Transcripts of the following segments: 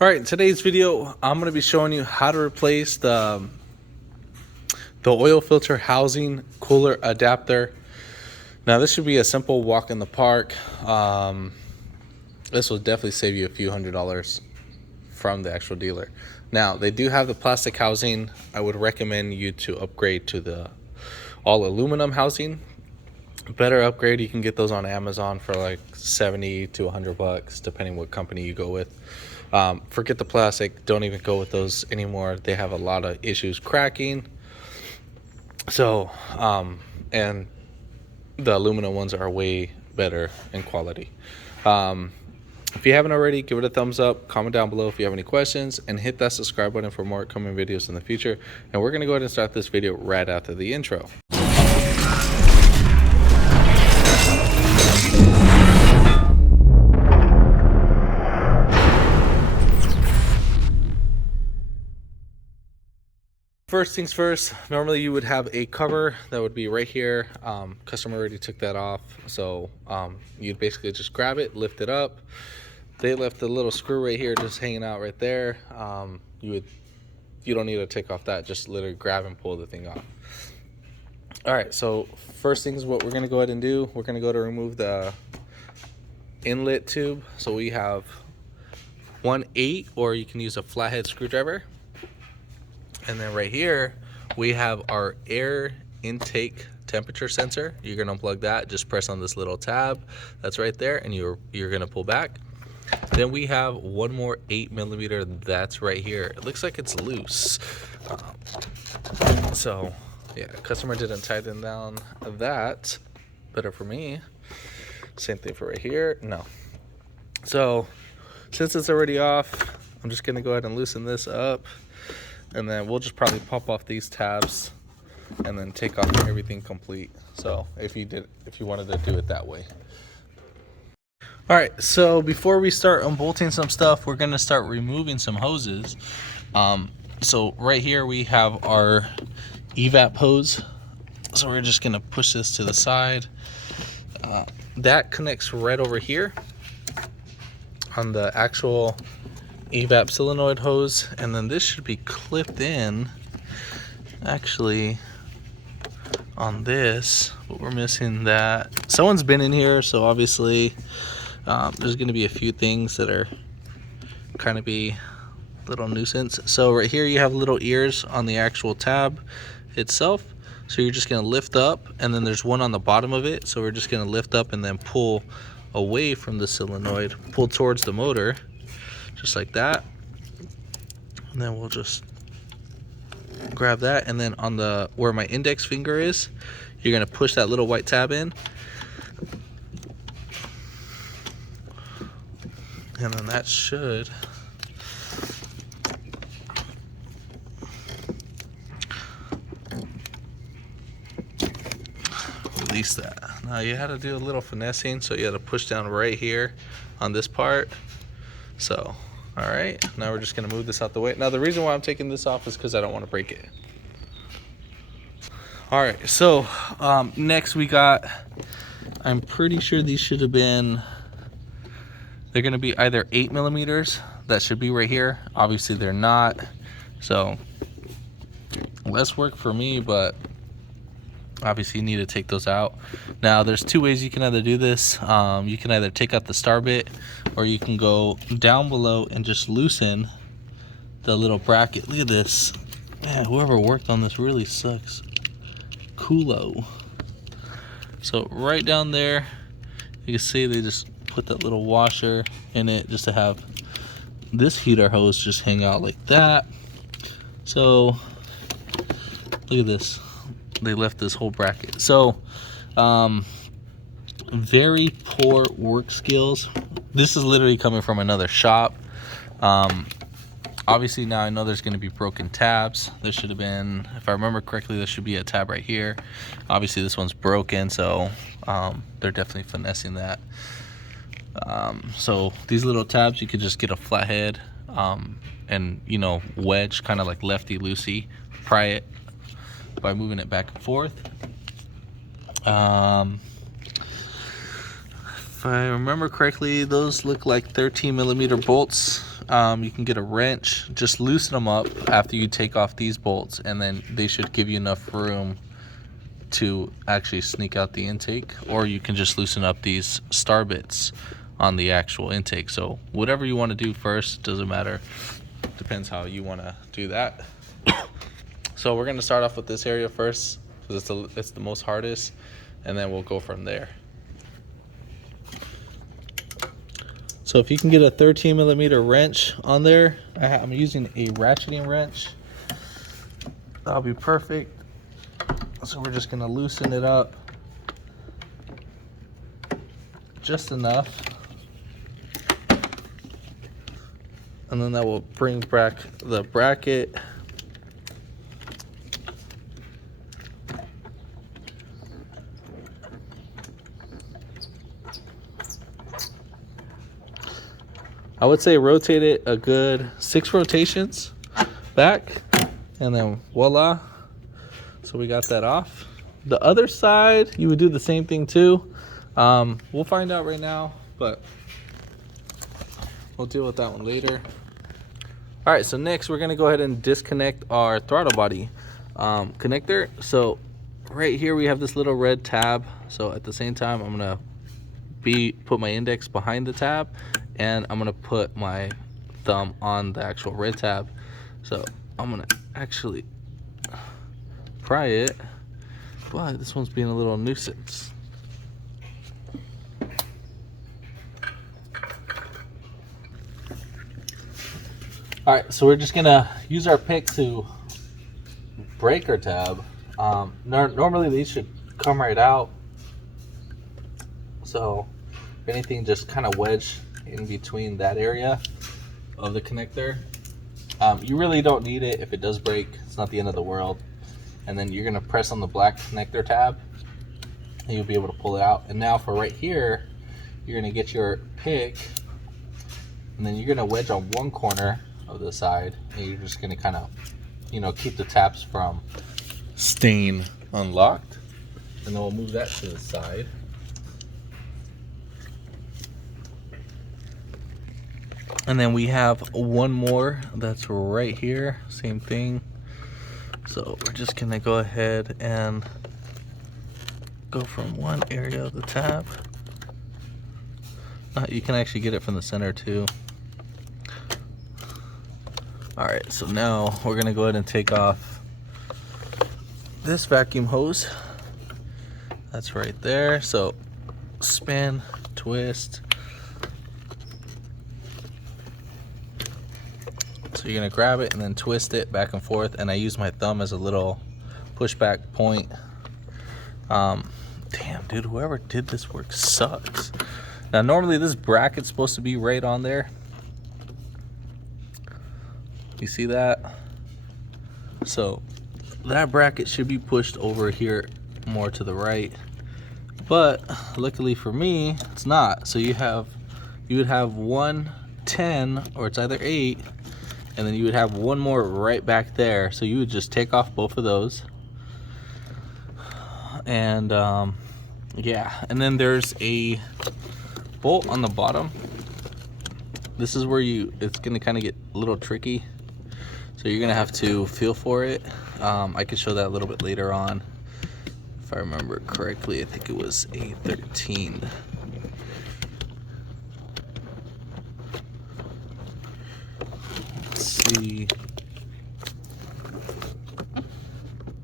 All right, in today's video, I'm going to be showing you how to replace the oil filter housing cooler adapter. Now, this should be a simple walk in the park. This will definitely save you a few $100s from the actual dealer. Now, they do have the plastic housing. I would recommend you to upgrade to the all aluminum housing. Better upgrade, you can get those on Amazon for like 70 to 100 bucks, depending what company you go with. Forget the plastic, don't even go with those anymore. They have a lot of issues cracking. So and the aluminum ones are way better in quality. If you haven't already, give it a thumbs up, comment down below if you have any questions, and hit that subscribe button for more upcoming videos in the future. And we're going to go ahead and start this video right after the intro. First things first, normally you would have a cover that would be right here. Customer already took that off, so you'd basically just grab it, lift it up. They left the little screw right here just hanging out right there. You don't need to take off that, just literally grab and pull the thing off. All right, so first things what we're gonna go ahead and do, we're gonna go to remove the inlet tube. So we have 1/8, or you can use a flathead screwdriver. And then right here, we have our air intake temperature sensor. You're gonna unplug that, just press on this little tab that's right there, and you're gonna pull back. Then we have one more 8mm that's right here. It looks like it's loose. So yeah, customer didn't tighten down that. Better for me. Same thing for right here, no. So since it's already off, I'm just gonna go ahead and loosen this up. And then we'll just probably pop off these tabs and then take off everything complete. So if you wanted to do it that way. All right, so before we start unbolting some stuff, we're gonna start removing some hoses. So right here we have our evap hose. So we're just gonna push this to the side. That connects right over here on the actual evap solenoid hose, and then this should be clipped in actually on this, but we're missing that. Someone's been in here, so obviously there's going to be a few things that are kind of be a little nuisance. So right here you have little ears on the actual tab itself, so you're just going to lift up, and then there's one on the bottom of it, so we're just going to lift up and then pull away from the solenoid, pull towards the motor, just like that. And then we'll just grab that, and then on the where my index finger is, you're gonna push that little white tab in, and then that should release that. Now you had to do a little finessing, so you had to push down right here on this part. So all right, now we're just gonna move this out the way. Now the reason why I'm taking this off is because I don't want to break it. All right, so next we got, I'm pretty sure these should have been, they're gonna be either 8mm. That should be right here. Obviously they're not, so less work for me, but obviously you need to take those out. Now there's two ways you can either do this. You can either take out the star bit, or you can go down below and just loosen the little bracket. Look at this. Man, whoever worked on this really sucks. Coolo. So right down there, you can see they just put that little washer in it just to have this heater hose just hang out like that. So look at this. They left this whole bracket. So very poor work skills. This is literally coming from another shop. Obviously now I know there's going to be broken tabs. There should have been, if I remember correctly, there should be a tab right here. Obviously this one's broken, so they're definitely finessing that. So these little tabs, you could just get a flathead and, you know, wedge, kind of like lefty loosey, pry it by moving it back and forth. If I remember correctly, those look like 13mm bolts. You can get a wrench, just loosen them up after you take off these bolts, and then they should give you enough room to actually sneak out the intake. Or you can just loosen up these star bits on the actual intake. So whatever you want to do first, doesn't matter. Depends how you want to do that. So we're going to start off with this area first, because it's the most hardest, and then we'll go from there. So if you can get a 13mm wrench on there, I'm using a ratcheting wrench, that'll be perfect. So we're just going to loosen it up just enough, and then that will bring back the bracket. I would say rotate it a good 6 rotations back, and then voila. So we got that off. The other side, you would do the same thing too. We'll find out right now, but we'll deal with that one later. All right, so next we're gonna go ahead and disconnect our throttle body connector. So right here we have this little red tab. So at the same time, I'm gonna put my index behind the tab, and I'm gonna put my thumb on the actual red tab. So I'm gonna actually pry it, but this one's being a little nuisance. All right, so we're just gonna use our pick to break our tab. Normally these should come right out. So if anything, just kind of wedge in between that area of the connector. You really don't need it. If it does break, it's not the end of the world. And then you're gonna press on the black connector tab, and you'll be able to pull it out. And now for right here, you're gonna get your pick, and then you're gonna wedge on one corner of the side, and you're just gonna kind of, keep the tabs from staying unlocked. And then we'll move that to the side. And then we have one more that's right here, same thing. So we're just gonna go ahead and go from one area of the tab. You can actually get it from the center too. All right, so now we're gonna go ahead and take off this vacuum hose. That's right there. So spin, twist. So you're gonna grab it and then twist it back and forth, and I use my thumb as a little pushback point. Damn, dude, whoever did this work sucks. Now normally this bracket's supposed to be right on there. You see that? So that bracket should be pushed over here more to the right, but luckily for me, it's not. So you would have 1 10, or it's either 8. And then you would have one more right back there. So you would just take off both of those. And yeah, and then there's a bolt on the bottom. This is where it's gonna kind of get a little tricky. So you're gonna have to feel for it. I can show that a little bit later on. If I remember correctly, I think it was a 13.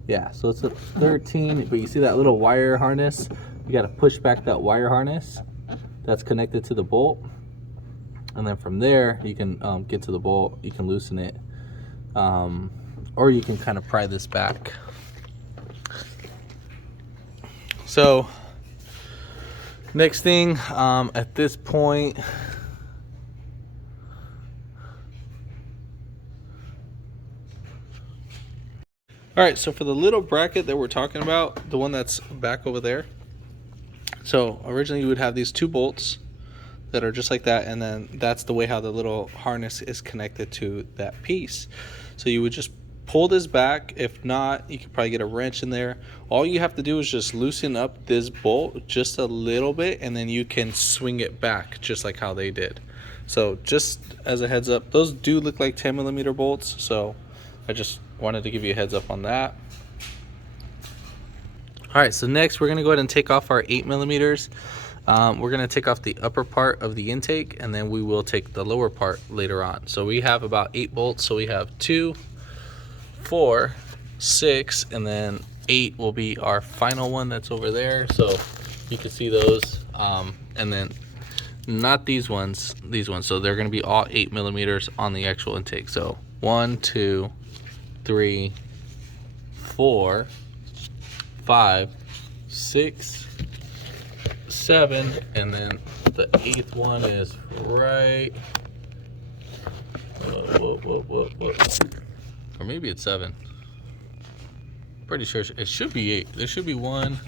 Yeah, so it's a 13, but you see that little wire harness? You got to push back that wire harness that's connected to the bolt, and then from there you can get to the bolt. You can loosen it, or you can kind of pry this back. So next thing, at this point, all right, so for the little bracket that we're talking about, the one that's back over there, so originally you would have these 2 bolts that are just like that, and then that's the way how the little harness is connected to that piece. So you would just pull this back. If not, you can probably get a wrench in there. All you have to do is just loosen up this bolt just a little bit, and then you can swing it back just like how they did. So just as a heads up, those do look like 10mm bolts, so I just wanted to give you a heads up on that. All right, so next we're gonna go ahead and take off our 8mm. We're gonna take off the upper part of the intake, and then we will take the lower part later on. So we have about 8 bolts. So we have 2, 4, 6, and then 8 will be our final one that's over there. So you can see those, and then not these ones, these ones. So they're gonna be all 8mm on the actual intake. So 1, 2, 3, 4, 5, 6, 7, and then the 8th one is right. Or maybe it's 7. Pretty sure it should be 8. There should be 1.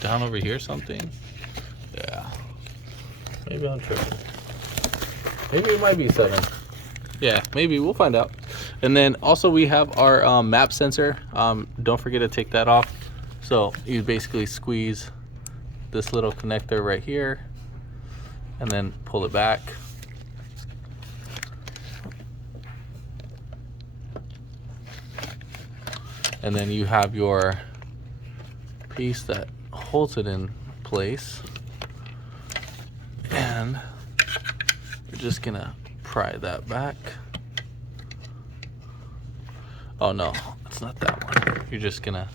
Down over here, something. Yeah. Maybe I'm tripping. Maybe it might be 7. Yeah, maybe. We'll find out. And then also we have our map sensor. Don't forget to take that off. So you basically squeeze this little connector right here and then pull it back. And then you have your piece that holds it in place. And we're just gonna pry that back. Oh no, it's not that one. You're just gonna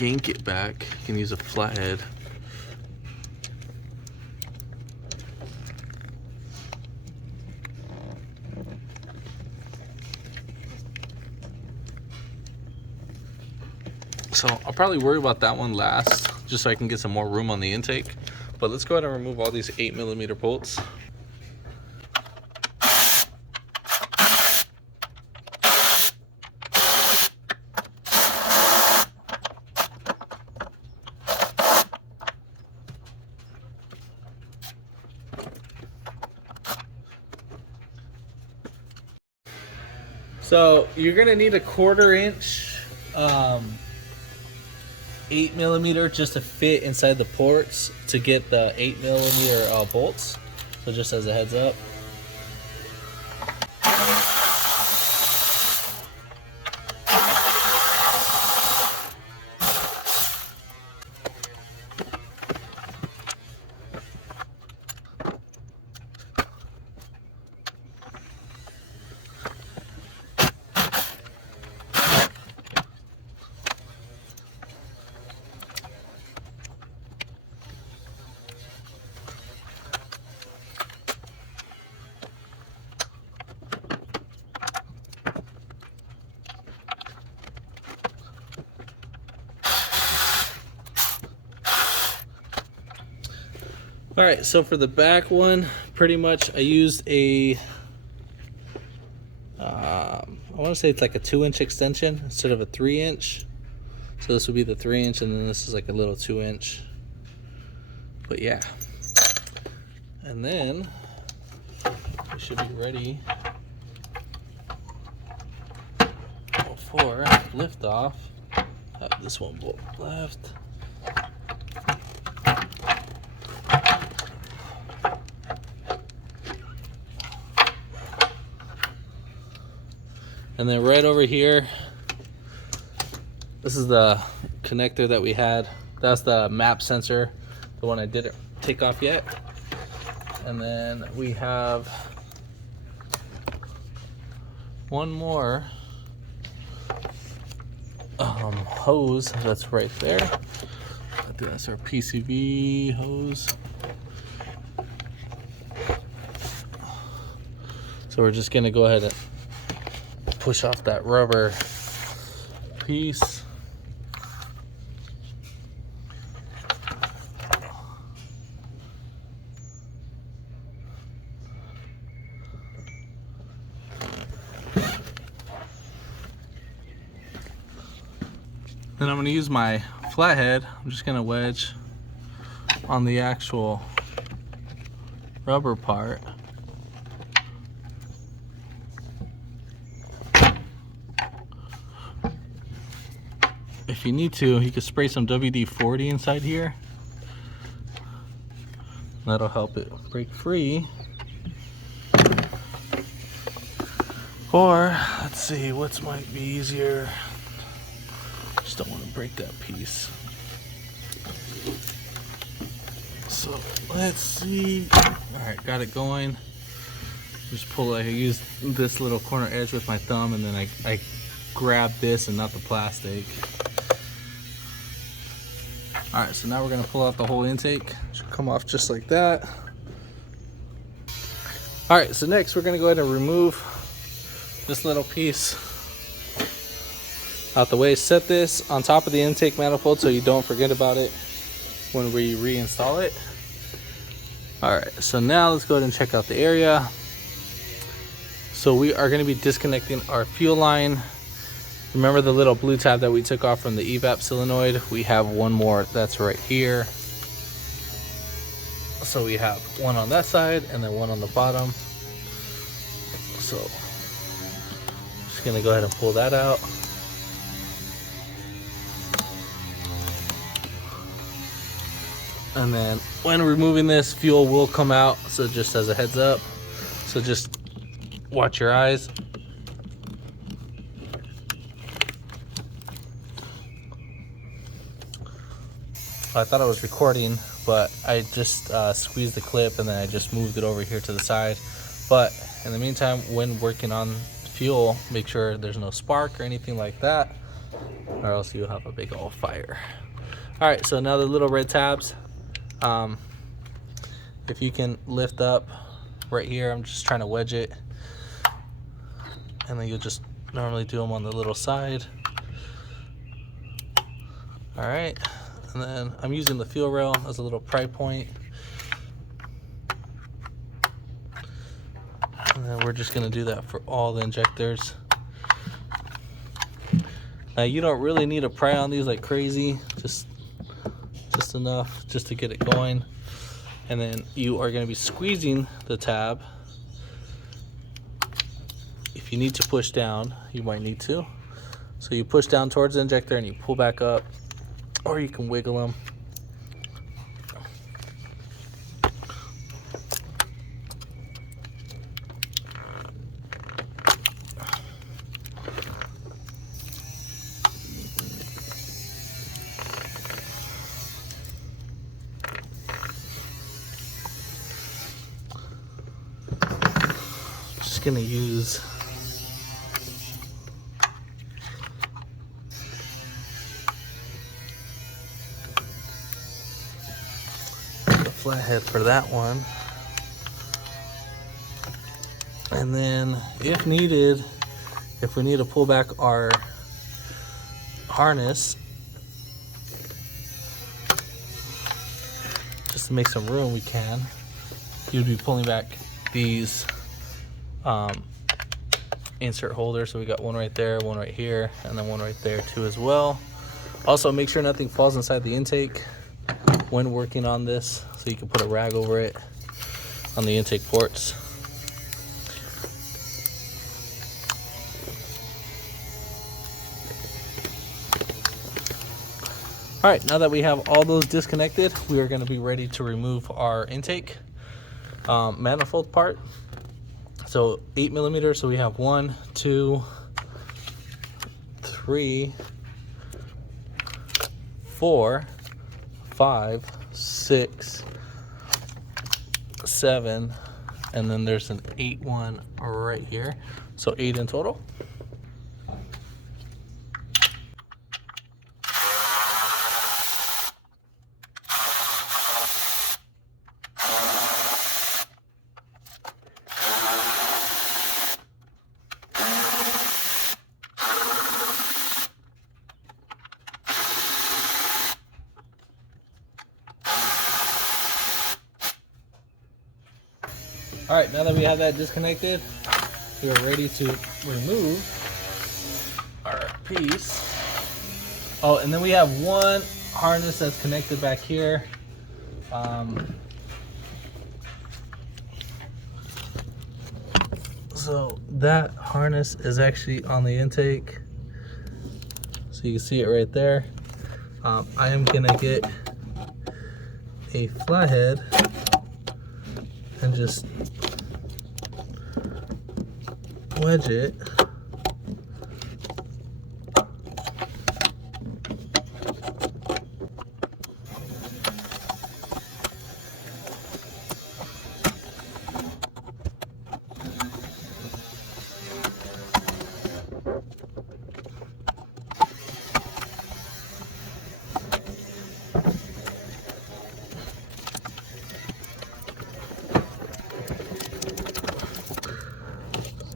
yank it back. You can use a flathead. So I'll probably worry about that one last, just so I can get some more room on the intake. But let's go ahead and remove all these 8mm bolts. So you're gonna need a 1/4 inch 8mm just to fit inside the ports to get the 8mm bolts. So just as a heads up. All right, so for the back one, pretty much I used a, I want to say it's like a 2-inch extension instead of a 3-inch. So this would be the 3-inch, and then this is like a little 2-inch. But yeah. And then we should be ready for liftoff. Have this one bolt left. And then right over here, this is the connector that we had. That's the map sensor, the one I didn't take off yet. And then we have one more hose that's right there. I think that's our PCV hose. So we're just gonna go ahead and push off that rubber piece. Then I'm going to use my flathead. I'm just going to wedge on the actual rubber part. If you need to, you can spray some WD-40 inside here. That'll help it break free. Or, let's see, what might be easier. Just don't want to break that piece. So, let's see. Alright, got it going. Just pull it. I use this little corner edge with my thumb, and then I grab this and not the plastic. Alright, so now we're going to pull out the whole intake. Should come off just like that. Alright, so next we're going to go ahead and remove this little piece out the way. Set this on top of the intake manifold so you don't forget about it when we reinstall it. Alright, so now let's go ahead and check out the area. So we are going to be disconnecting our fuel line. Remember the little blue tab that we took off from the evap solenoid? We have one more that's right here. So we have one on that side and then one on the bottom. So just gonna go ahead and pull that out. And then when removing this, fuel will come out, so just as a heads up. So just watch your eyes. I thought I was recording, but I just squeezed the clip and then I just moved it over here to the side. But in the meantime, when working on fuel, make sure there's no spark or anything like that, or else you'll have a big old fire. All right, so now the little red tabs, if you can lift up right here, I'm just trying to wedge it, and then you'll just normally do them on the little side. All right. And then I'm using the fuel rail as a little pry point. And then we're just gonna do that for all the injectors. Now you don't really need to pry on these like crazy, just enough just to get it going. And then you are gonna be squeezing the tab. If you need to push down, you might need to. So you push down towards the injector and you pull back up. Or you can wiggle them. Just gonna use flathead for that one. And then if needed, if we need to pull back our harness just to make some room, we can. You'd be pulling back these insert holders. So we got one right there, one right here, and then one right there too as well. Also make sure nothing falls inside the intake when working on this, so you can put a rag over it on the intake ports. All right, now that we have all those disconnected, we are going to be ready to remove our intake manifold part. So 8 millimeters, so we have 1, 2, 3, 4, 5, 6, 7, and then there's an 8 one right here. So 8 in total. All right, now that we have that disconnected, we are ready to remove our piece. Oh, and then we have one harness that's connected back here. So that harness is actually on the intake. So you can see it right there. I am gonna get a flathead and just wedge it.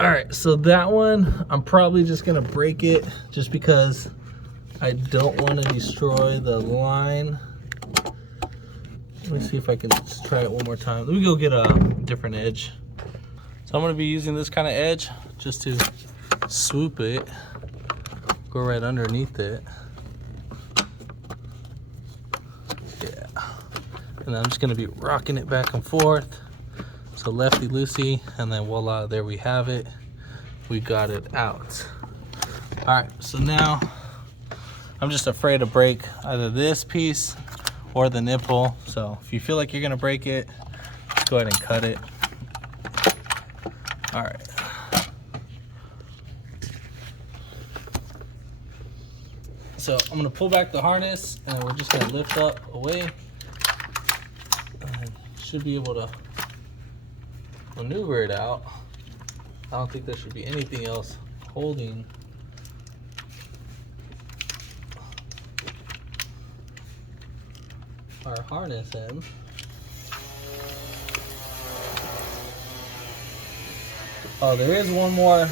All right, so that one, I'm probably just gonna break it just because I don't want to destroy the line. Let me see if I can just try it one more time. Let me go get a different edge. So I'm gonna be using this kind of edge just to swoop it, go right underneath it. Yeah, and I'm just gonna be rocking it back and forth. So lefty loosey, and then voila, there we have it. We got it out. All right, so now I'm just afraid to break either this piece or the nipple. So if you feel like you're gonna break it, just go ahead and cut it. All right. So I'm gonna pull back the harness and we're just gonna lift up away. Should be able to maneuver it out. I don't think there should be anything else holding our harness in. Oh, there is one more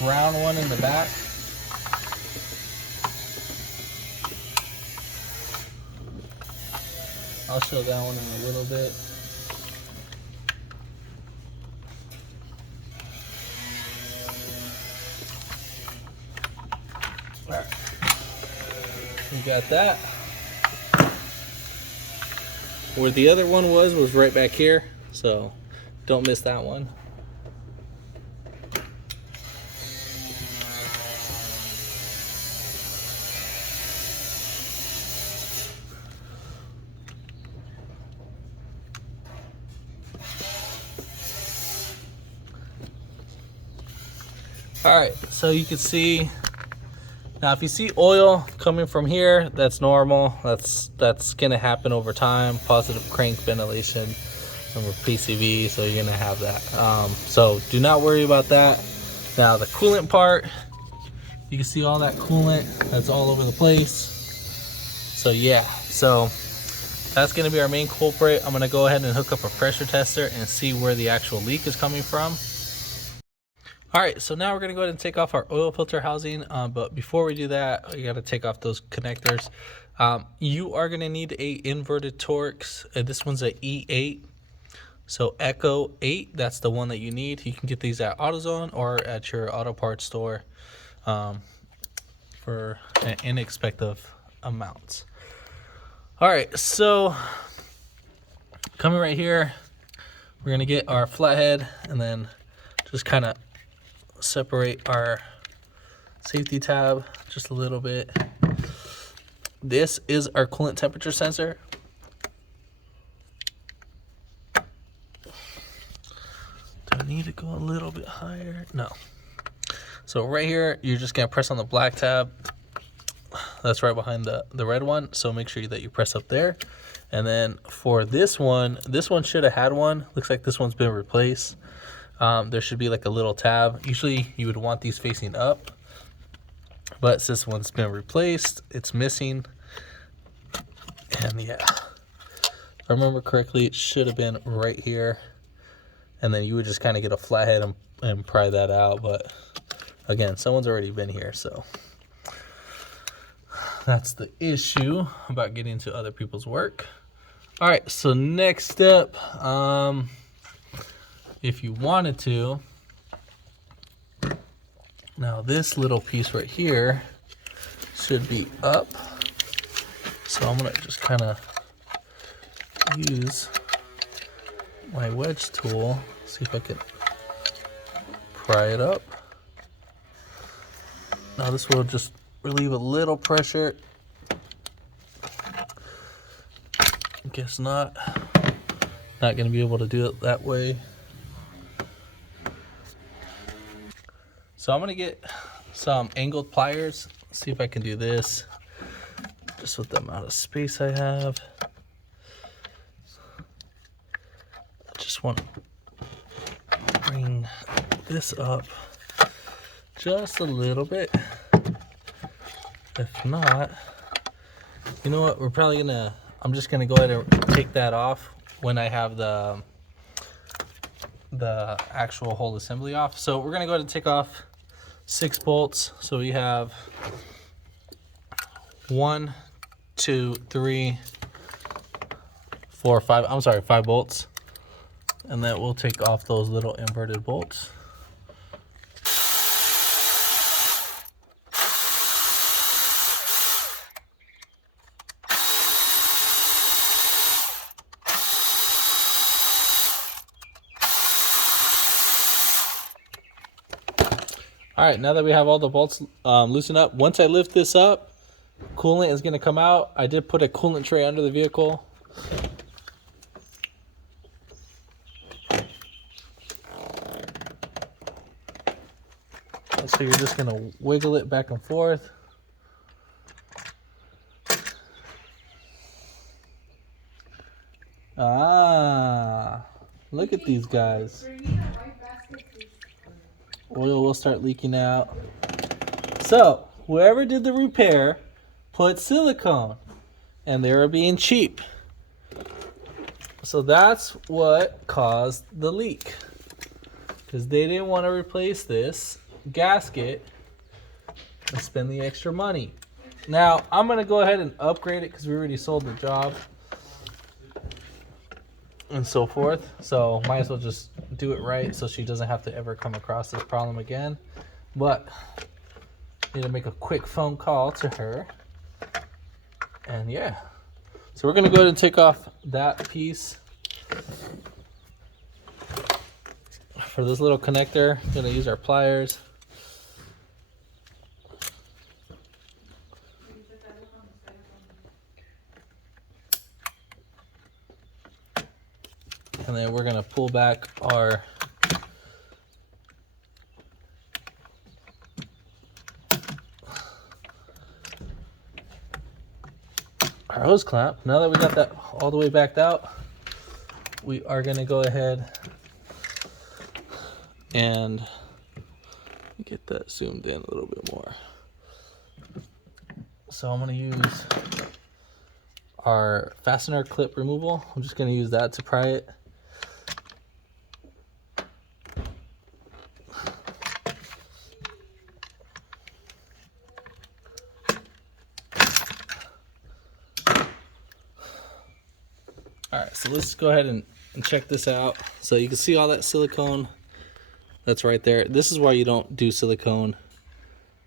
brown one in the back. I'll show that one in a little bit. All right, we got that. Where the other one was right back here, so don't miss that one. All right, so you can see now, if you see oil coming from here, that's normal. That's gonna happen over time. Positive crank ventilation and we're PCV, so you're gonna have that. So do not worry about that. Now the coolant part, you can see all that coolant that's all over the place. So yeah, so that's gonna be our main culprit. I'm gonna go ahead and hook up a pressure tester and see where the actual leak is coming from. All right, so now we're gonna go ahead and take off our oil filter housing, but before we do that, you gotta take off those connectors. You are gonna need a inverted Torx. This one's a E8, so Echo 8, that's the one that you need. You can get these at AutoZone or at your auto parts store for an inexpensive amounts. All right, so coming right here, we're gonna get our flathead and then just kind of separate our safety tab just a little bit. This is our coolant temperature sensor. Do I need to go a little bit higher? No. So right here, you're just gonna press on the black tab. That's right behind the red one. So make sure that you press up there. And then for this one should have had one. Looks like this one's been replaced. There should be like a little tab. Usually you would want these facing up, but since this one's been replaced, it's missing. And yeah, if I remember correctly, it should have been right here. And then you would just kind of get a flathead and pry that out. But again, someone's already been here, so that's the issue about getting to other people's work. All right, so next step, if you wanted to, now this little piece right here should be up. So I'm gonna just kind of use my wedge tool, see if I can pry it up. Now this will just relieve a little pressure. Guess not. Not going to be able to do it that way. So I'm going to get some angled pliers. See if I can do this. Just with the amount of space I have. I just want to bring this up just a little bit. If not, you know what? We're probably going to, I'm just going to go ahead and take that off when I have the actual whole assembly off. So we're going to go ahead and take off 6 bolts. So we have 1, 2, 3, 4, 5. I'm sorry, 5 bolts. And then we'll take off those little inverted bolts. All right, now that we have all the bolts loosened up, once I lift this up, coolant is going to come out. I did put a coolant tray under the vehicle. So you're just going to wiggle it back and forth. Ah, look at these guys. Oil will start leaking out. So whoever did the repair put silicone, and they were being cheap. So that's what caused the leak, because they didn't want to replace this gasket and spend the extra money. Now I'm gonna go ahead and upgrade it because we already sold the job and so forth, so might as well just do it right so she doesn't have to ever come across this problem again. But need to make a quick phone call to her, and yeah, so we're gonna go ahead and take off that piece. For this little connector, I'm gonna use our pliers. And then we're gonna pull back our hose clamp. Now that we got that all the way backed out, we are gonna go ahead and get that zoomed in a little bit more. So I'm gonna use our fastener clip removal. I'm just gonna use that to pry it. Alright, so let's go ahead and check this out. So you can see all that silicone that's right there. This is why you don't do silicone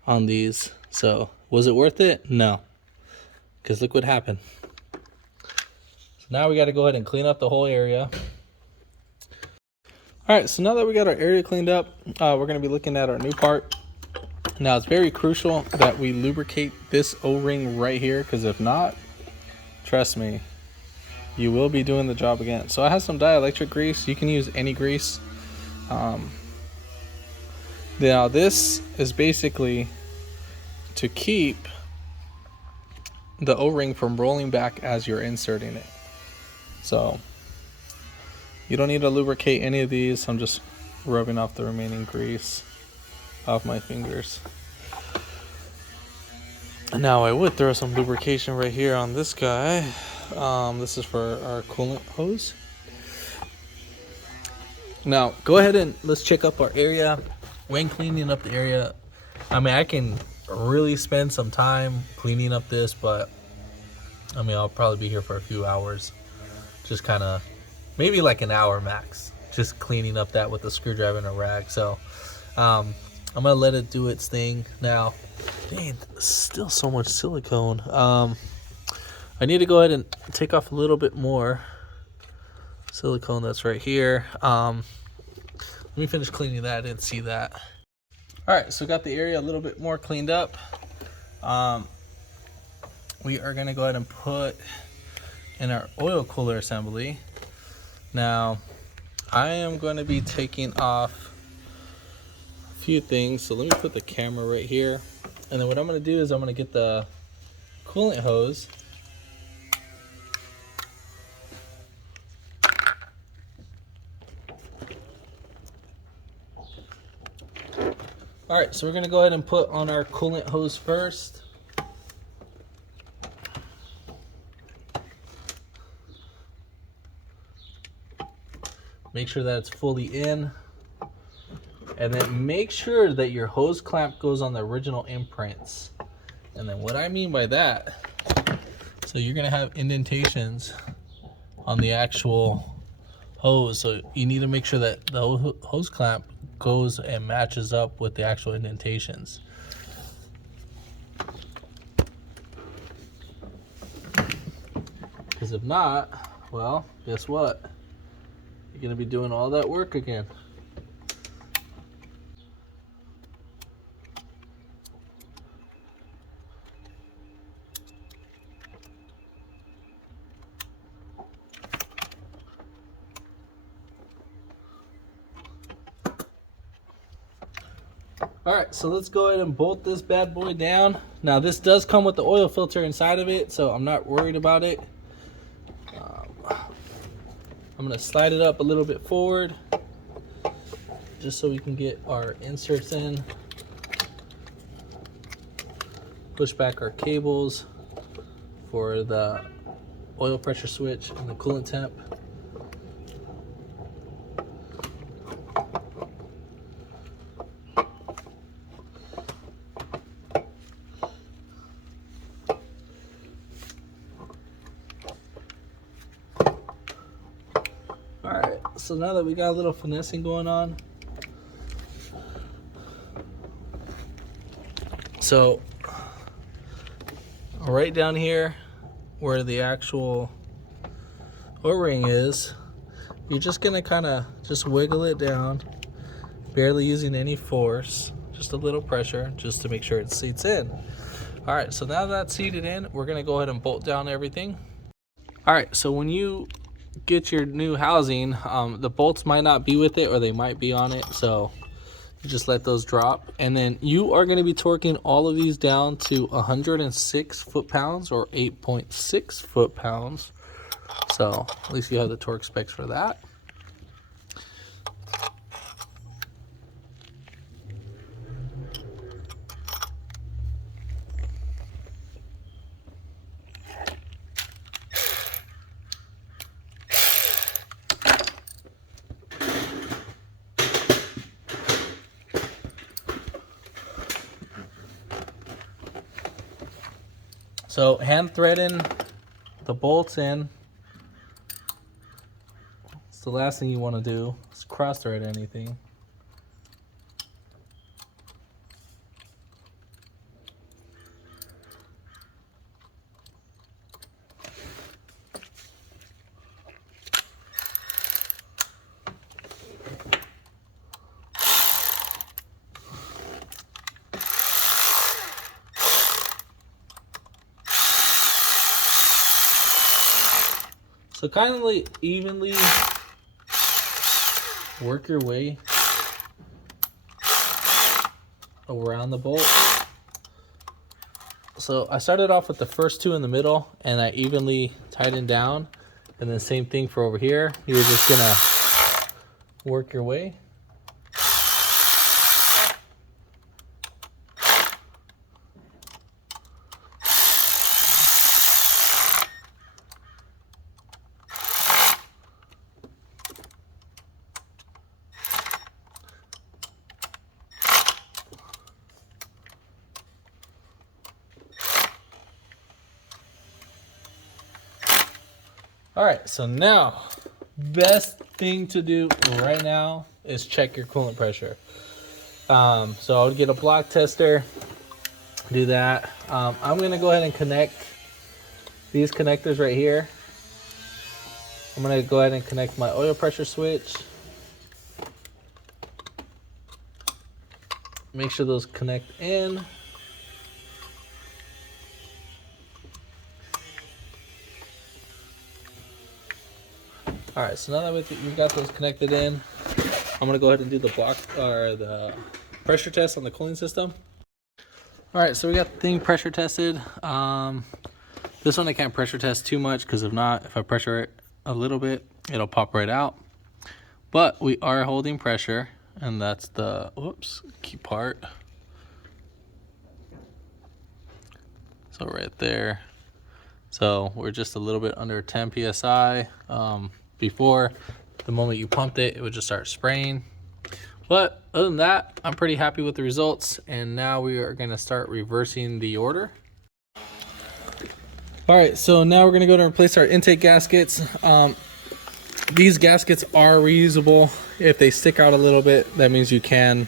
on these. So was it worth it? No, because look what happened. So now we got to go ahead and clean up the whole area. Alright, so now that we got our area cleaned up, we're going to be looking at our new part. Now it's very crucial that we lubricate this O-ring right here, because if not, trust me, you will be doing the job again. So I have some dielectric grease. You can use any grease. Now this is basically to keep the O-ring from rolling back as you're inserting it. So you don't need to lubricate any of these. I'm just rubbing off the remaining grease off my fingers. Now I would throw some lubrication right here on this guy. This is for our coolant hose. Now go ahead and let's check up our area. When cleaning up the area, I mean, I can really spend some time cleaning up this, but I mean, I'll probably be here for a few hours, just kind of maybe like an hour max, just cleaning up that with a screwdriver and a rag. So I'm gonna let it do its thing. Now, dang, still so much silicone. I need to go ahead and take off a little bit more silicone that's right here. Let me finish cleaning that. I didn't see that. All right, so got the area a little bit more cleaned up. We are gonna go ahead and put in our oil cooler assembly. Now, I am going to be taking off a few things. So let me put the camera right here. And then what I'm going to do is I'm going to get the coolant hose. All right, so we're going to go ahead and put on our coolant hose first. Make sure that it's fully in. And then make sure that your hose clamp goes on the original imprints. And then what I mean by that, so you're gonna have indentations on the actual hose. So you need to make sure that the hose clamp goes and matches up with the actual indentations. Because if not, well, guess what? You're gonna be doing all that work again. All right, so let's go ahead and bolt this bad boy down. Now this does come with the oil filter inside of it, so I'm not worried about it. I'm gonna slide it up a little bit forward just so we can get our inserts in. Push back our cables for the oil pressure switch and the coolant temp. Alright, so now that we got a little finessing going on, so right down here where the actual O-ring is, you're just gonna kind of just wiggle it down, barely using any force, just a little pressure just to make sure it seats in. All right, so now that's seated in, we're gonna go ahead and bolt down everything. All right, so when you get your new housing, the bolts might not be with it or they might be on it, so you just let those drop. And then you are going to be torquing all of these down to 106 foot-pounds or 8.6 foot-pounds. So at least you have the torque specs for that. So hand threading the bolts in. It's the last thing you want to do is cross thread anything. So kind of like evenly work your way around the bolt. So I started off with the first two in the middle and I evenly tightened down, and then same thing for over here. You're just gonna work your way. All right, so now, best thing to do right now is check your coolant pressure. So I would get a block tester, do that. I'm gonna go ahead and connect these connectors right here. I'm gonna go ahead and connect my oil pressure switch. Make sure those connect in. All right, so now that we've got those connected in, I'm gonna go ahead and do the the pressure test on the cooling system. All right, so we got the thing pressure tested. This one I can't pressure test too much because if I pressure it a little bit, it'll pop right out. But we are holding pressure, and that's the key part. So right there. So we're just a little bit under 10 psi. Before, the moment you pumped it, it would just start spraying. But other than that, I'm pretty happy with the results. And now we are going to start reversing the order. All right, so now we're going to go to replace our intake gaskets. These gaskets are reusable. If they stick out a little bit, that means you can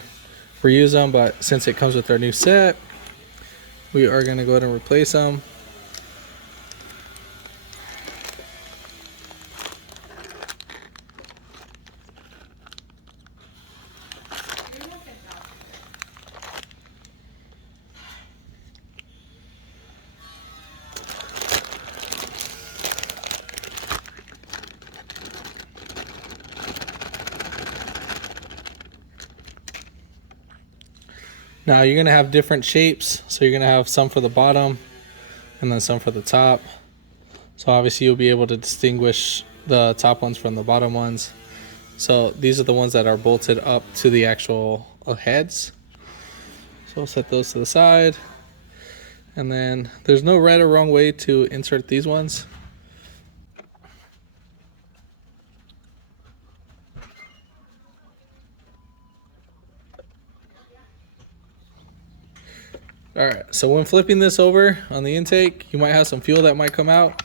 reuse them. But since it comes with our new set, we are going to go ahead and replace them. Now you're gonna have different shapes, so you're gonna have some for the bottom and then some for the top. So obviously you'll be able to distinguish the top ones from the bottom ones. So these are the ones that are bolted up to the actual heads. So we'll set those to the side. And then there's no right or wrong way to insert these ones. All right, so when flipping this over on the intake, you might have some fuel that might come out.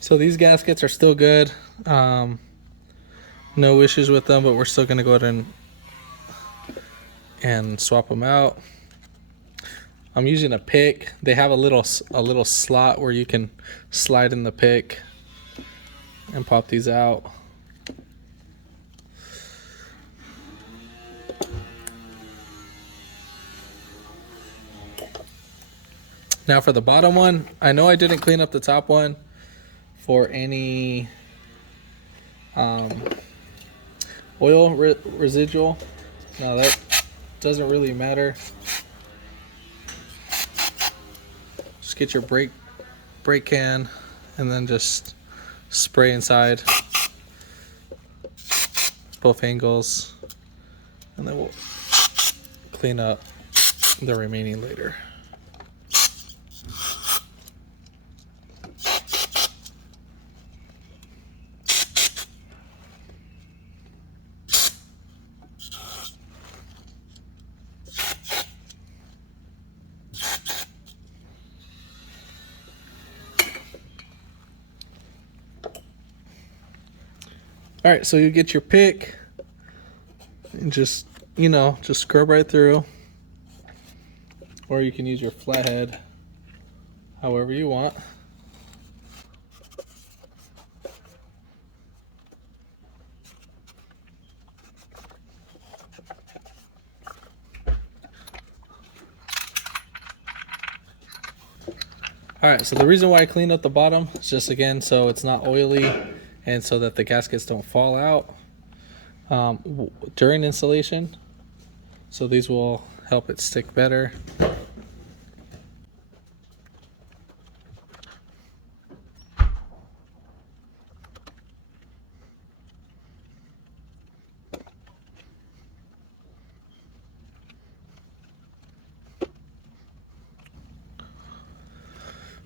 So these gaskets are still good. No issues with them, but we're still gonna go ahead and swap them out. I'm using a pick. They have a little slot where you can slide in the pick and pop these out. Now for the bottom one, I know I didn't clean up the top one for any oil residual. Now that doesn't really matter. Just get your brake can and then just spray inside both angles, and then we'll clean up the remaining later. All right, so you get your pick and just scrub right through, or you can use your flathead, however you want. All right, so the reason why I cleaned up the bottom is just, again, so it's not oily and so that the gaskets don't fall out during installation. So these will help it stick better.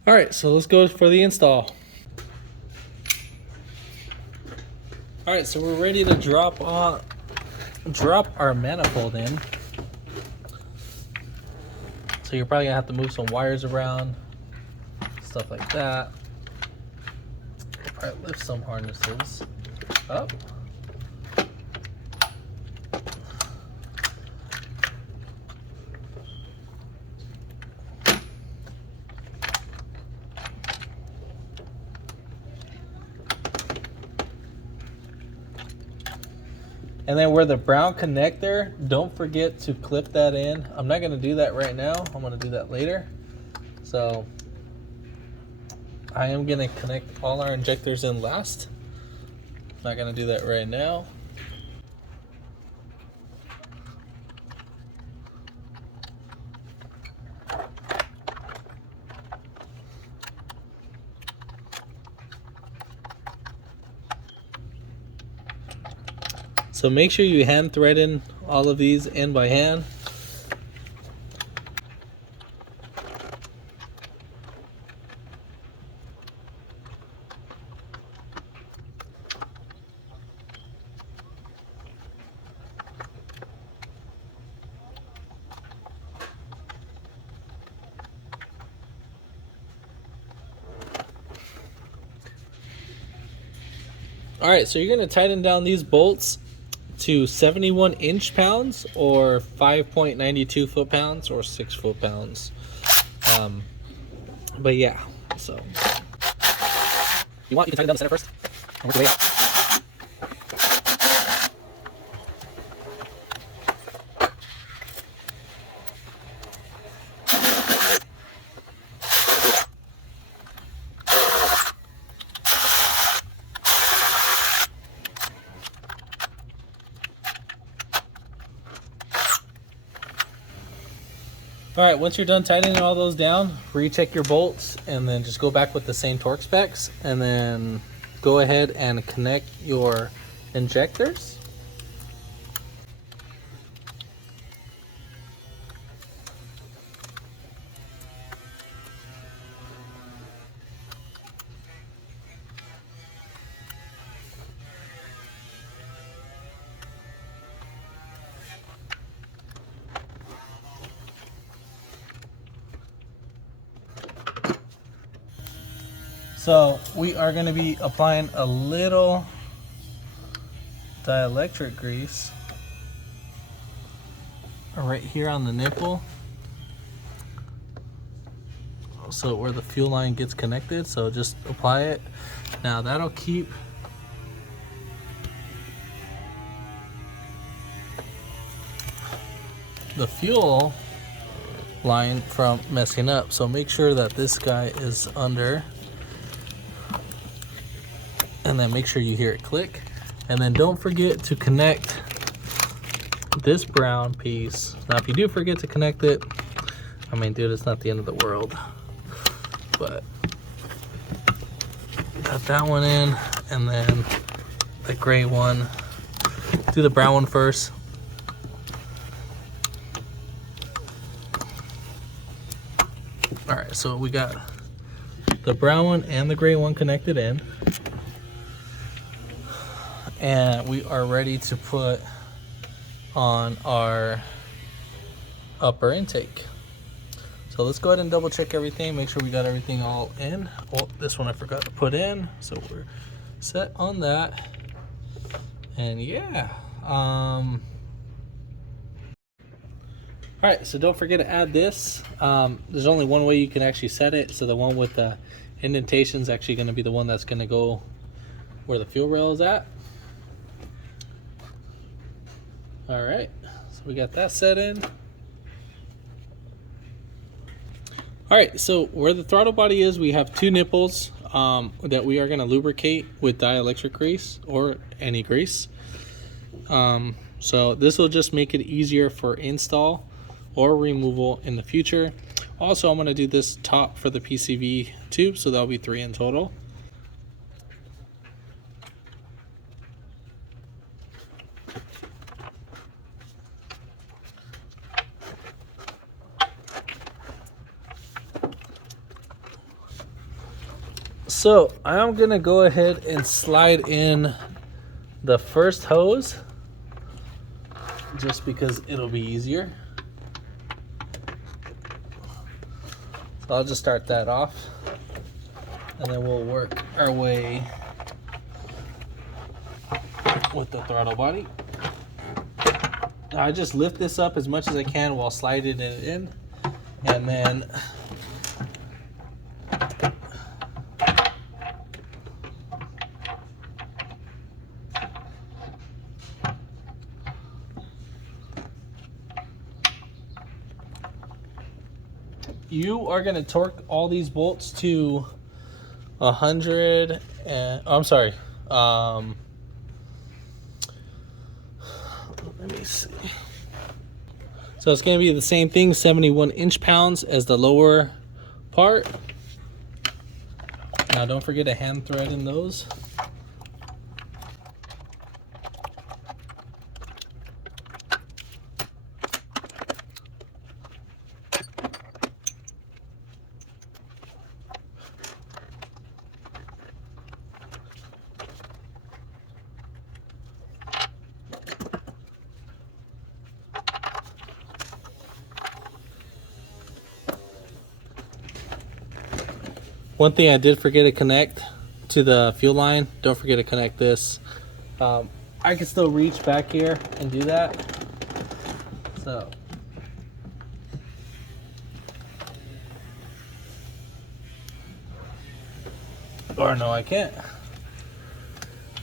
All right, so let's go for the install. All right, so we're ready to drop our manifold in. So you're probably gonna have to move some wires around, stuff like that. We'll probably lift some harnesses up. And then where the brown connector, don't forget to clip that in. I'm not going to do that right now. I'm going to do that later. So I am going to connect all our injectors in last. Not going to do that right now. So make sure you hand thread in all of these in by hand. All right, so you're going to tighten down these bolts to 71 inch-pounds or 5.92 foot-pounds or 6 foot-pounds. But yeah, so you can tighten down the center first and work your way out. All right, once you're done tightening all those down, recheck your bolts and then just go back with the same torque specs and then go ahead and connect your injectors. So we are going to be applying a little dielectric grease right here on the nipple, so where the fuel line gets connected. So just apply it. Now that'll keep the fuel line from messing up. So make sure that this guy is under, and then make sure you hear it click. And then don't forget to connect this brown piece. Now if you do forget to connect it, I mean, dude, it's not the end of the world, but got that one in, and then the gray one. Do the brown one first. All right, so we got the brown one and the gray one connected in, and we are ready to put on our upper intake. So let's go ahead and double check everything, make sure we got everything all in. Oh, this one I forgot to put in, so we're set on that. And yeah, all right, so don't forget to add this. There's only one way you can actually set it. So the one with the indentation is actually going to be the one that's going to go where the fuel rail is at. All right, so we got that set in. All right, so where the throttle body is, we have two nipples that we are going to lubricate with dielectric grease or any grease. So this will just make it easier for install or removal in the future. Also, I'm going to do this top for the PCV tube, so that'll be 3 in total. So I'm gonna go ahead and slide in the first hose just because it'll be easier. So I'll just start that off, and then we'll work our way with the throttle body. Now I just lift this up as much as I can while sliding it in, and then you are going to torque all these bolts to 100 and I'm sorry. Let me see. So it's going to be the same thing, 71 inch-pounds as the lower part. Now don't forget to hand thread in those. One thing I did forget to connect to the fuel line, don't forget to connect this. I can still reach back here and do that. So. Or no, I can't.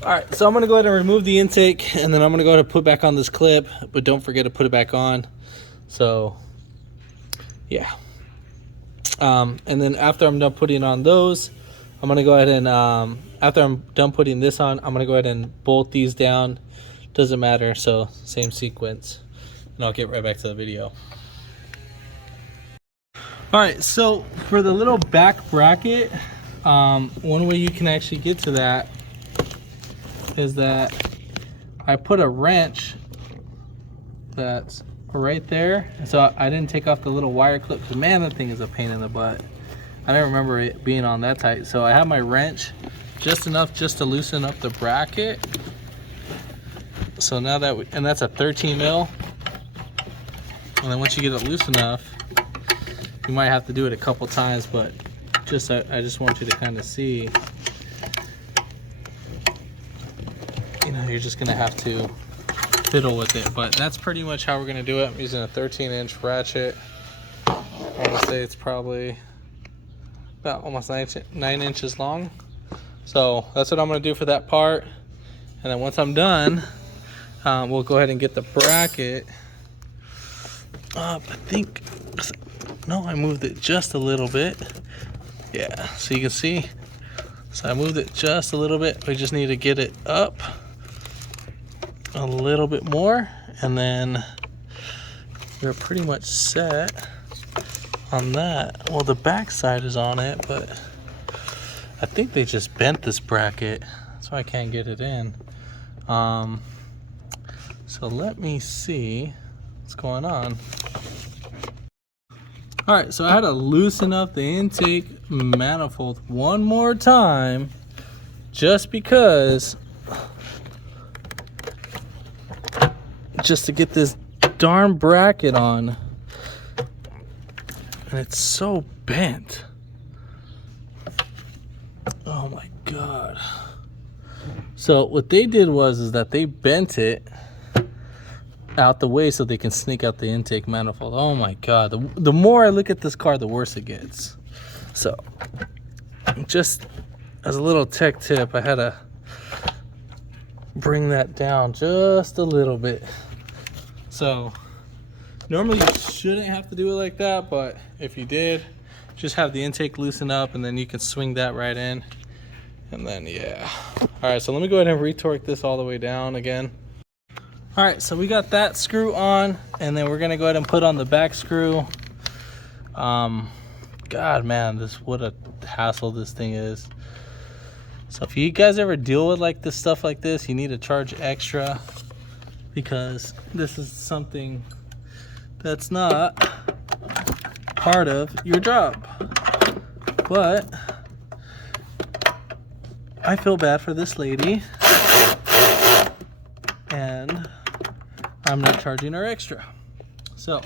Alright, so I'm going to go ahead and remove the intake, and then I'm going to go ahead and put back on this clip, but don't forget to put it back on. So, yeah. And then after I'm done putting on those, I'm going to go ahead and, after I'm done putting this on, I'm going to go ahead and bolt these down. Doesn't matter, so same sequence. And I'll get right back to the video. Alright, so for the little back bracket, one way you can actually get to that is that I put a wrench that's right there. So I didn't take off the little wire clip because man, that thing is a pain in the butt. I don't remember it being on that tight. So I have my wrench just enough just to loosen up the bracket. So now that and that's a 13 mil. And then once you get it loose enough, you might have to do it a couple times, but just I just want you to kind of see, you know, you're just gonna have to fiddle with it, but that's pretty much how we're gonna do it. I'm using a 13-inch ratchet. I want to say it's probably about almost 9 inches long. So that's what I'm gonna do for that part. And then once I'm done, we'll go ahead and get the bracket up. I think, no, I moved it just a little bit. Yeah, so you can see. So I moved it just a little bit. We just need to get it up a little bit more, and then we're pretty much set on that. Well, the back side is on it, but I think they just bent this bracket, so I can't get it in. So let me see what's going on. All right, so I had to loosen up the intake manifold one more time just because, just to get this darn bracket on. And it's so bent. Oh my God. So what they did is that they bent it out the way so they can sneak out the intake manifold. Oh my God. The more I look at this car, the worse it gets. So just as a little tech tip, I had to bring that down just a little bit. So normally you shouldn't have to do it like that, but if you did, just have the intake loosen up and then you can swing that right in. And then, yeah. All right, so let me go ahead and retorque this all the way down again. All right, so we got that screw on, and then we're gonna go ahead and put on the back screw. God, man, what a hassle this thing is. So if you guys ever deal with like this stuff like this, you need to charge extra because this is something that's not part of your job. But I feel bad for this lady, and I'm not charging her extra. So, all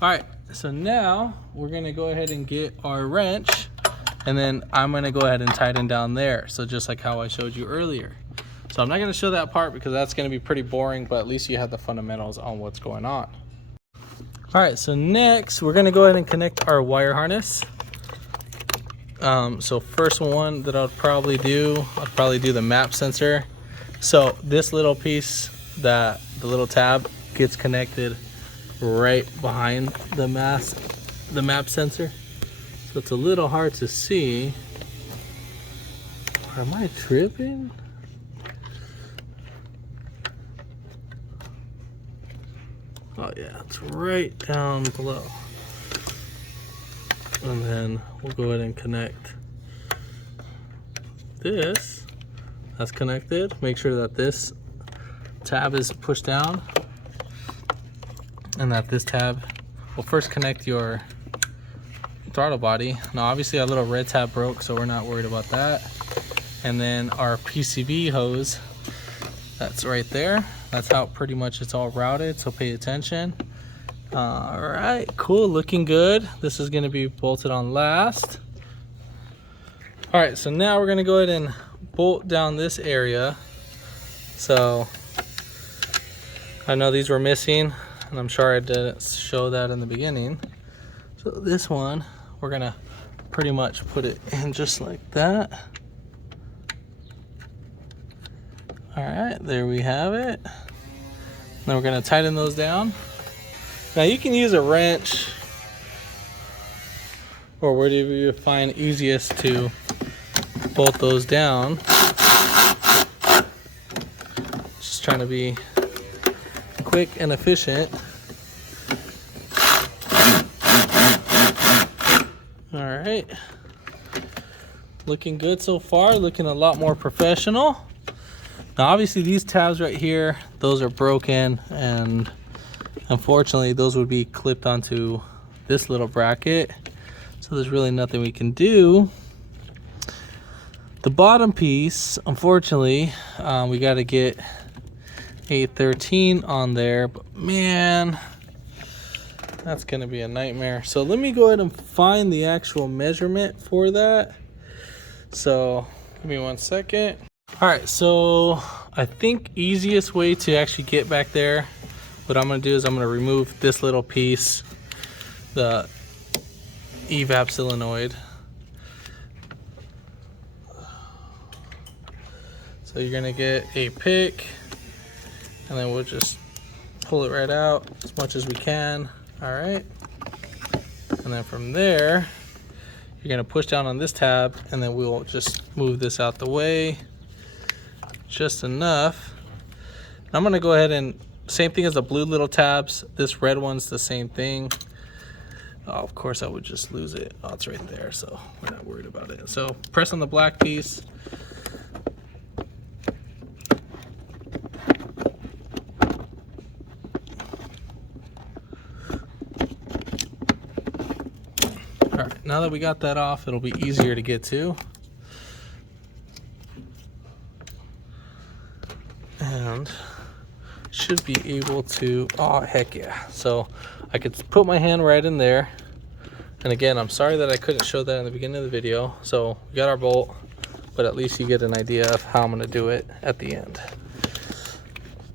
right, so now we're gonna go ahead and get our wrench, and then I'm gonna go ahead and tighten down there. So just like how I showed you earlier. So I'm not gonna show that part because that's gonna be pretty boring, but at least you have the fundamentals on what's going on. All right, so next we're gonna go ahead and connect our wire harness. So first one that I'd probably do the map sensor. So this little piece, the little tab gets connected right behind the map sensor. So it's a little hard to see. Am I tripping? Oh yeah, it's right down below. And then we'll go ahead and connect this. That's connected. Make sure that this tab is pushed down and that this tab will first connect your throttle body. Now obviously our little red tab broke, so we're not worried about that. And then our PCB hose, that's right there. That's how pretty much it's all routed, so pay attention. All right, cool, looking good. This is gonna be bolted on last. All right, so now we're gonna go ahead and bolt down this area. So I know these were missing, and I'm sure I didn't show that in the beginning. So this one, we're gonna pretty much put it in just like that. All right, there we have it. Then we're gonna tighten those down. Now you can use a wrench or whatever you find easiest to bolt those down. Just trying to be quick and efficient. All right, looking good so far, looking a lot more professional. Now obviously these tabs right here, those are broken, and unfortunately those would be clipped onto this little bracket, so there's really nothing we can do. The bottom piece, unfortunately, we got to get a 13 on there, but man, that's gonna be a nightmare. So let me go ahead and find the actual measurement for that. So give me 1 second. All right, so I think easiest way to actually get back there, what I'm gonna do is I'm gonna remove this little piece, the evap solenoid. So you're gonna get a pick, and then we'll just pull it right out as much as we can. All right, and then from there, you're gonna push down on this tab, and then we'll just move this out the way just enough. I'm gonna go ahead and same thing as the blue little tabs. This red one's the same thing. Oh, of course I would just lose it. Oh, it's right there, so we're not worried about it. So press on the black piece. All right, now that we got that off, it'll be easier to get to. And should be able to, oh heck yeah. So I could put my hand right in there. And again, I'm sorry that I couldn't show that in the beginning of the video. So we got our bolt, but at least you get an idea of how I'm gonna do it at the end.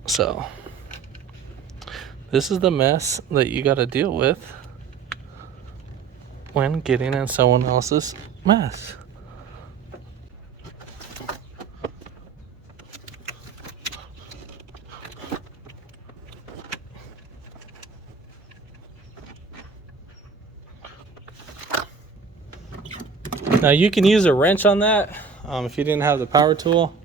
So this is the mess that you gotta deal with when getting in someone else's mess. Now you can use a wrench on that if you didn't have the power tool.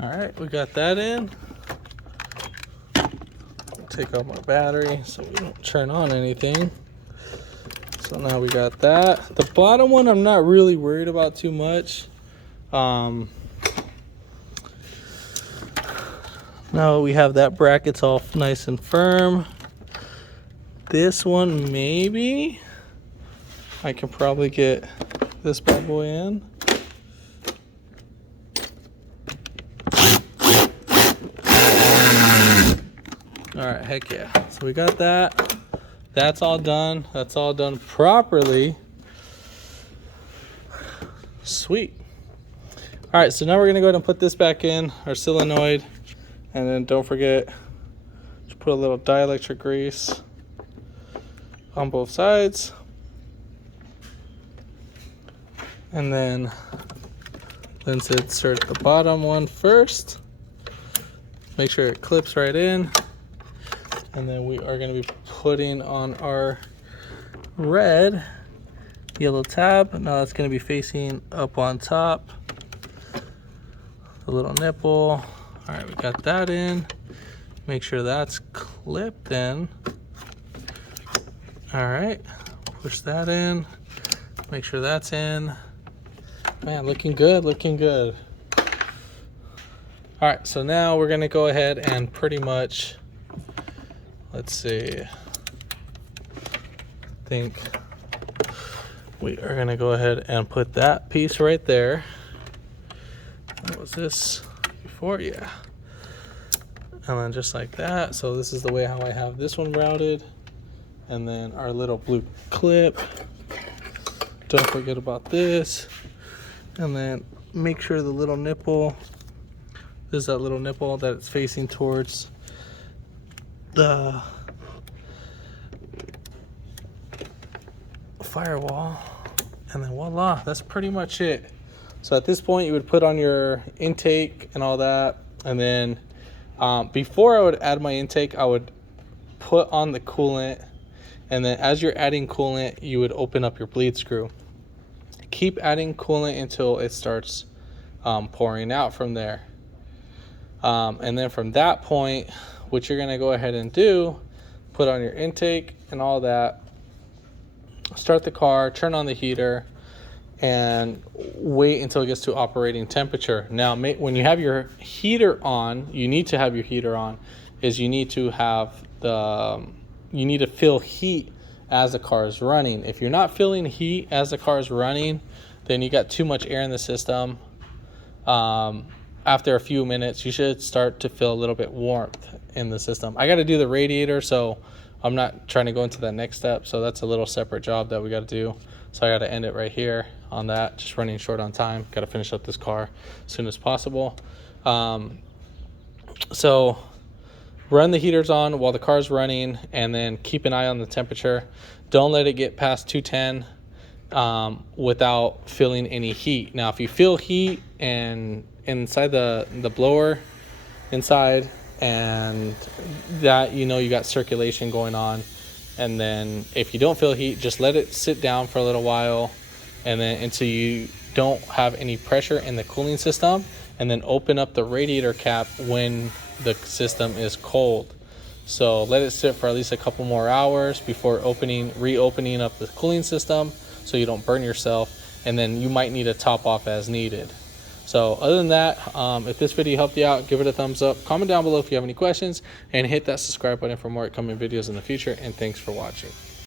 All right, we got that in. Take out my battery so we don't turn on anything. So now we got that. The bottom one I'm not really worried about too much. Now we have that bracket's all nice and firm. This one maybe I can probably get this bad boy in. All right, heck yeah. So we got that. That's all done. That's all done properly. Sweet. All right, so now we're gonna go ahead and put this back in, our solenoid, and then don't forget to put a little dielectric grease on both sides. And then let's insert the bottom one first. Make sure it clips right in. And then we are going to be putting on our red yellow tab. Now that's going to be facing up on top. The little nipple. All right, we got that in. Make sure that's clipped in. All right, push that in. Make sure that's in. Man, looking good, looking good. All right, so now we're gonna go ahead and pretty much, let's see, I think we are gonna go ahead and put that piece right there. What was this before? Yeah. And then just like that. So this is the way how I have this one routed. And then our little blue clip. Don't forget about this. And then make sure the little nipple, this is that little nipple that it's facing towards the firewall. And then voila, that's pretty much it. So at this point you would put on your intake and all that. And then before I would add my intake, I would put on the coolant. And then as you're adding coolant, you would open up your bleed screw. Keep adding coolant until it starts pouring out from there. And then from that point, what you're gonna go ahead and do, put on your intake and all that, start the car, turn on the heater, and wait until it gets to operating temperature. Now, when you have your heater on, you need to have your heater on, is you need to have you need to feel heat as the car is running. If you're not feeling heat as the car is running, then you got too much air in the system. After a few minutes, you should start to feel a little bit warmth in the system. I got to do the radiator, so I'm not trying to go into that next step. So that's a little separate job that we got to do. So I got to end it right here on that. Just running short on time. Got to finish up this car as soon as possible. So run the heaters on while the car's running, and then keep an eye on the temperature. Don't let it get past 210 without feeling any heat. Now, if you feel heat and inside the blower inside, and that, you know, you got circulation going on. And then if you don't feel heat, just let it sit down for a little while, and then until you don't have any pressure in the cooling system, and then open up the radiator cap when the system is cold. So let it sit for at least a couple more hours before reopening up the cooling system, so you don't burn yourself, and then you might need to top off as needed. So other than that, if this video helped you out, give it a thumbs up, comment down below if you have any questions, and hit that subscribe button for more upcoming videos in the future. And thanks for watching.